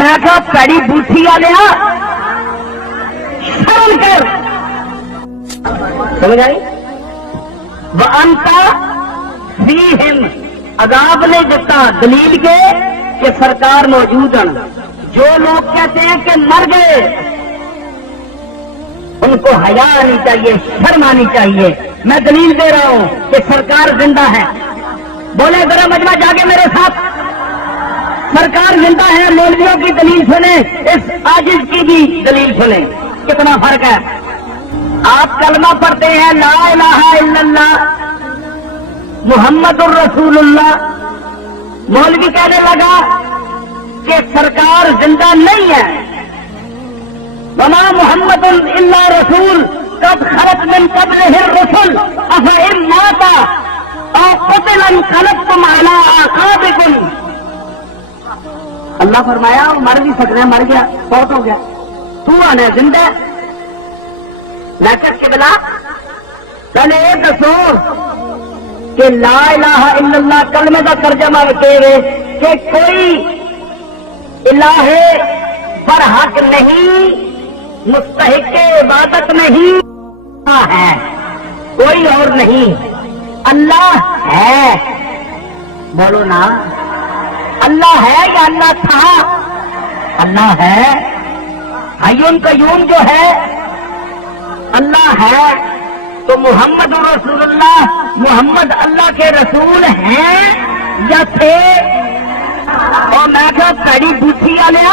میں کہا پیڑی بوٹھی والے شرم کر، سمجھ آئی؟ وَأَنْتَ فِيهِمْ، عذاب نے دیتا دلیل کے کہ سرکار موجود ہیں. جو لوگ کہتے ہیں کہ مر گئے ان کو حیا آنی چاہیے، شرم آنی چاہیے. میں دلیل دے رہا ہوں کہ سرکار زندہ ہے. بولے ذرا مجمع جا کے میرے ساتھ، سرکار زندہ ہے. مولویوں کی دلیل سنیں، اس عاجز کی بھی دلیل سنیں، کتنا فرق ہے. آپ کلمہ پڑھتے ہیں لا الہ الا اللہ محمد الرسول اللہ، مولوی کہنے لگا کہ سرکار زندہ نہیں ہے. وما محمد الا رسول قد خلت من قبلہ الرسل افإن مات او قتل انقلبتم علی اعقابکم. اللہ فرمایا وہ مر نہیں سکتا، مر گیا، فوت ہو گیا، تو آنا زندہ. میں کہتے بلا پہلے یہ دسو کہ لا الہ الا اللہ کلمے کا ترجمہ کہے کہ کوئی الہ پر حق نہیں، مستحق عبادت نہیں ہے، کوئی اور نہیں، اللہ ہے. بولو نا، اللہ ہے یا اللہ تھا؟ اللہ ہے. حی قیوم جو ہے اللہ ہے. تو محمد رسول اللہ، محمد اللہ کے رسول ہیں یا تھے؟ اور میں کہا پیڑی بوٹھی والے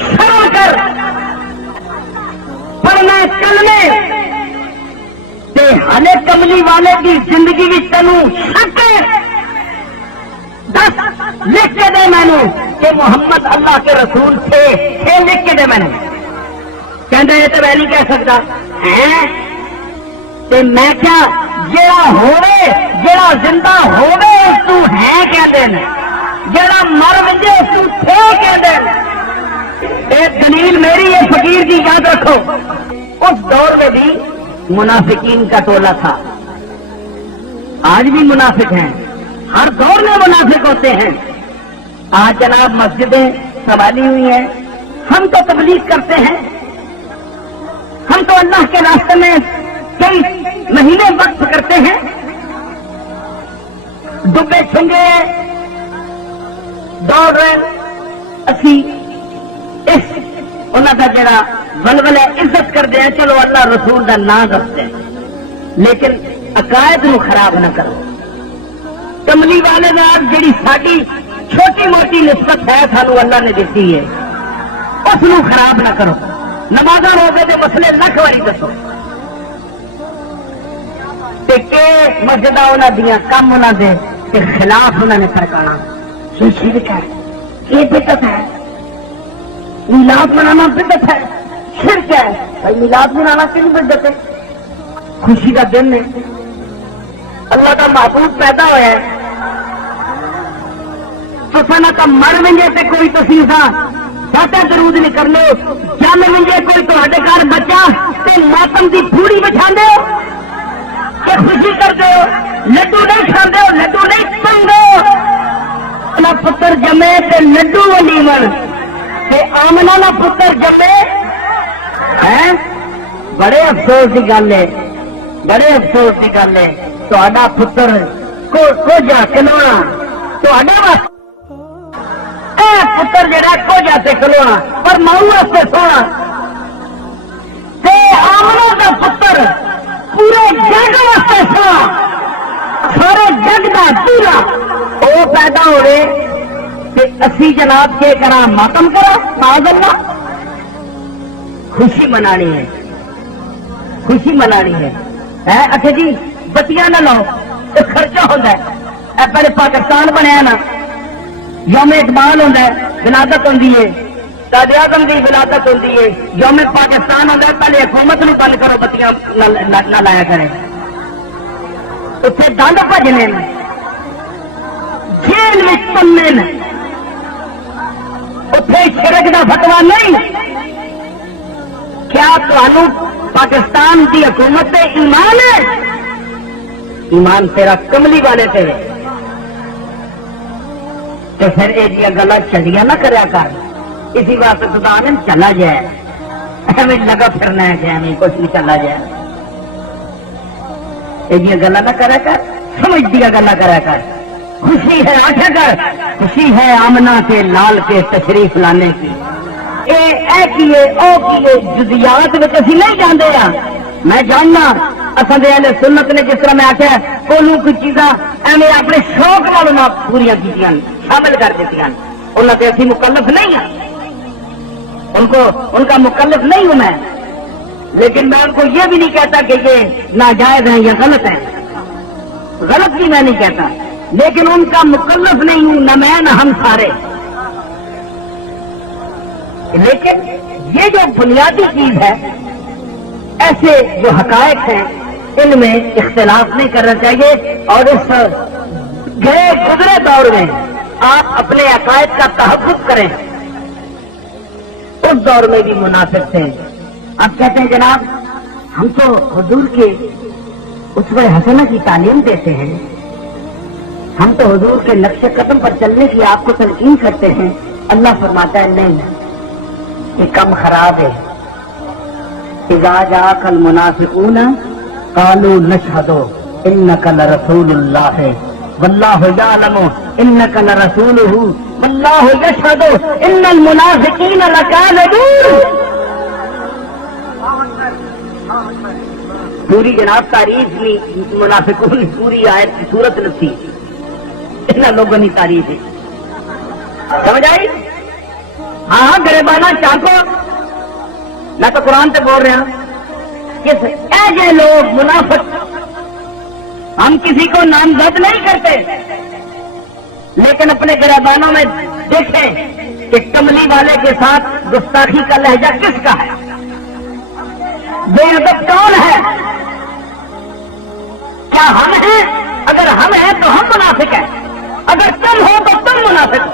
شروع کر پڑھنا کلمے تے ہلے کملی والے کی زندگی بھی تینوں شک دس لکھ کے دے میں نے کہ محمد اللہ کے رسول تھے لکھ کے دے میں نے. کہتے یہ تو میں نہیں کہہ سکتا ہے. میں کیا جڑا ہوے، جڑا زندہ ہوے اس تو ہے کہتے ہیں، جڑا مر وجے اس تو تھے کہتے ہیں. ایک دلیل میری ہے فقیر کی، یاد رکھو. اس دور میں بھی منافقین کا ٹولہ تھا، آج بھی منافق ہیں، ہر دور میں منافق ہوتے ہیں. آج جناب مسجدیں سنبھالی ہوئی ہیں، ہم تو تبلیغ کرتے ہیں، ہم تو اللہ کے راستے میں کئی مہینے وقت کرتے ہیں، ڈبے چھنگے دوڑ رہے اسی اس انہوں کا جڑا ولولہ عزت کرتے ہیں. چلو اللہ رسول کا نام دستے ہیں، لیکن عقائد نو خراب نہ کرو. کملی والے نال جڑی ساری چھوٹی موٹی نسبت ہے سانو اللہ نے دیتی ہے، اس نو خراب نہ کرو. نماز روزے کے مسئلے لکھ واری دسو مسجد انہوں دیا کم انہوں دے خلاف انہوں نے سرکانا. یہ شرک ہے، یہ بدعت ہے. میلاد منانا بدعت ہے، شرک ہے. بھائی میلاد منانا کیوں بدعت ہے؟ خوشی کا دن ہے، اللہ کا محبوب پیدا ہوا ہے. تو کا مر منجے سے کوئی تصیفہ ساٹا درود نہیں کر لو، جم منجے کوئی تے گھر بچہ تے ماتم کی پھوڑی بچھا دو کہ خوشی کر دو. لڈو نہیں کھاندے ہو، لڈو نہیں سنگو. پتر جمے تے لڈو ولیمن تے آمنا نہ پتر جمے ہے. بڑے افسوس کی گل ہے، بڑے افسوس کی گل ہے. تا پتر کو جا کلونا تا پتر جڑا کو جاتے کلونا پر ماؤں واسطے سونا. تے آمنا کا پتر پورے جگ واسطے سونا، سارے جگ کا پورا وہ پیدا ہو رہے کہ اسی جناب کے کرا ماتم کرا. معاذ اللہ. خوشی منانی ہے، خوشی منانی ہے. اچھا جی بتیاں نہ لاؤ تو خرچہ ہوتا ہے. پہلے پاکستان بنیا نا، یوم اقبال ہوتا ہے، ولادت ہوتی ہے، قائد اعظم کی ولادت ہوتی ہے، یوم پاکستان ہوتا ہے. پہلے حکومت نو بند کرو، بتیاں نہ لایا کرے. اتنے دند بجنے جیل میں تمنے اتنے شرک کا فتوا نہیں. کیا تمہوں پاکستان کی حکومت پہ ایمان ہے؟ ایمان تیرا کملی والے سے ہے. تو پھر یہ گلا چڑیا نہ کریا کر. اسی واسطے خدا نے چلا جائے ایویں لگا پھرنا ہے کہ ایویں کچھ بھی چلا جائے. یہ گلا نہ کرا کر, سمجھ دیا گلا کرا کر. خوشی ہے آٹھا کر, خوشی ہے آمنہ کے لال کے تشریف لانے کی. اے کیے او کیے جزیات میں اسی نہیں جانتے ہیں. میں جاننا اصل اہل سنت نے جس طرح میں آخیا کولوں کوئی چیزاں ایویں اپنے شوق نال نہ پوریا کی شامل کر دیتی ہیں. انہوں کے اسی مکلف نہیں ہیں, ان کا مکلف نہیں ہوں میں, لیکن میں ان کو یہ بھی نہیں کہتا کہ یہ ناجائز ہے یا غلط ہے. غلط بھی میں نہیں کہتا, لیکن ان کا مکلف نہیں ہوں نہ میں نہ ہم سارے. لیکن یہ جو بنیادی چیز ہے, ایسے جو حقائق ہیں ان میں اختلاف نہیں کرنا چاہیے. اور اس گئے گزرے دور میں آپ اپنے عقائد کا تحفظ کریں. اس دور میں بھی منافق تھے. اب کہتے ہیں جناب ہم تو حضور کے اسوہ حسنہ کی تعلیم دیتے ہیں, ہم تو حضور کے نقش قدم پر چلنے کی آپ کو تلقین کرتے ہیں. اللہ فرماتا ہے نہیں, یہ کم خراب ہے. اذا جاءك المنافقون قالوا نشهد انك لرسول الله والله يعلم انك لرسوله والله يشهد ان المنافقين لكاذبون. پوری جناب تعریف نہیں منافقون پوری آیت کی صورت نسی اتنا لوگوں نے تعریف ہے. سمجھ آئی؟ ہاں گریبانہ چاہو, میں تو قرآن سے بول رہا کہ ایسے لوگ منافق, ہم کسی کو نامزد نہیں کرتے, لیکن اپنے گریبانوں میں دیکھیں کہ کملی والے کے ساتھ گستاخی کا لہجہ کس کا ہے, بے ادب کون ہے. کیا ہم ہیں؟ اگر ہم ہیں تو ہم منافق ہیں, اگر تم ہو تو تم منافق